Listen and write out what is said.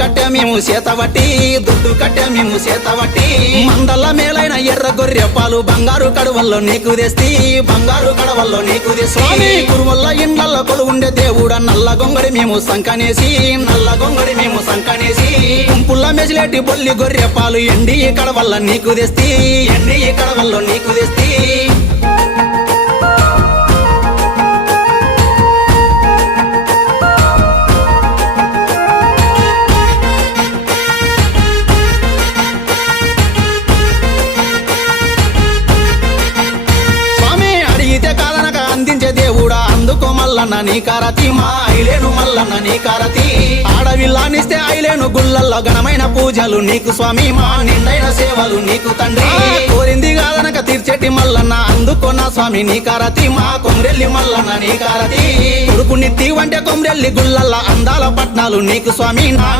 కట్టె మేము చేతబట్టి దుడ్డు కట్టె మేము చేతబట్టి మందల మేలైన ఎర్ర గొర్రె పాలు బంగారు కడవల్లో నీకు తెస్తి బంగారు కడవల్లో నీకు తెస్తి కురువల్ల ఇండ్ల కొలువుండే దేవుడ నల్ల గొంగడి మేము సంకనేసి నల్ల గొంగడి మేము సంకనేసి పుల్ల మెజిలేటి బొల్లి గొర్రె పాలు ఎండి కడవల్ల నీకు తెస్తి ఎండి కడవల్లో నీకు తెస్తి అందించే దేవుడా అందుకో మల్లన్న నీ కారతి మా ఐలేను మల్లన్న నీ కారతి ఆడవిల్లానిస్తే ఐలేను గుళ్ళల్లో ఘనమైన పూజలు నీకు స్వామి మా నిండైన సేవలు నీకు తండ్రి కోరింది కాదనక తీర్చేటి మల్లన్న అందుకో నా స్వామి నీ కారతి మా కొమ్రెల్లి మల్లన్న నీ కారతి కొడుకుని తీవంటే కొమ్రెల్లి గుళ్ళల్లో అందాల పట్నాలు నీకు స్వామి నా